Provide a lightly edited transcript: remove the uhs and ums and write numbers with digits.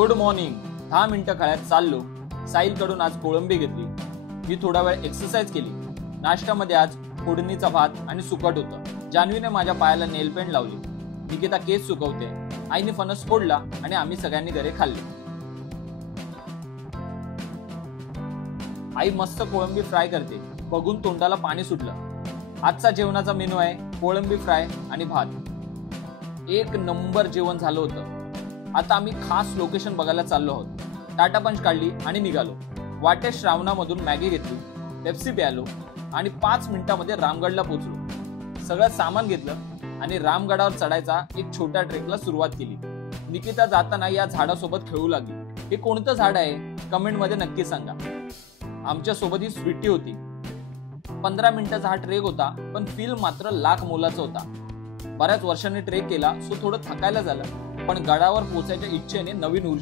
Good morning. 10 मिनिटं खळ्यात चाललो. साहिलकडून आज कोळंबी घेतली. मी थोडा वेळ एक्सरसाइज केली. नाश्त्यामध्ये आज फोडणीचा भात आणि सुकट होतं. जान्हवीने माझ्या पायाला नेल पेंट लावली. निकिता केस सुकवते. आईने फणस फोडला आणि आम्ही सगळ्यांनी घरे खाल्ली. आई मस्त कोळंबी फ्राय करते. बघून तोंडाला पाणी सुटलं. आजचा जेवणाचा मेनू आहे कोळंबी फ्राय आणि भात. एक नंबर जेवण झालं होतं. आता आम्ही खास लोकेशन बघायला चाललो आहोत. टाटा पंच काढली आणि निघालो. वाटेत श्रावणामधून मॅगी घेतली, पेप्सी प्यालो आणि 5 मिनिटांमध्ये रामगडला पोहोचलो. सगळं सामान घेतलं आणि रामगडावर चढायचा एक छोट्या ट्रेकला सुरुवात केली. निकिता जाताना या झाडासोबत खेळू लागली. हे कोणतं झाड आहे कमेंटमध्ये नक्की सांगा. आमच्या सोबत ही स्वीटी होती. 15 मिनिटाचा हा ट्रेक होता, पण फील मात्र लाख मोलाचा होता. बऱ्याच वर्षांनी ट्रेक केला, सो थोडं थकायला झालं, पण गडावर पोचायच्या इच्छेने नवीन ऊर्जा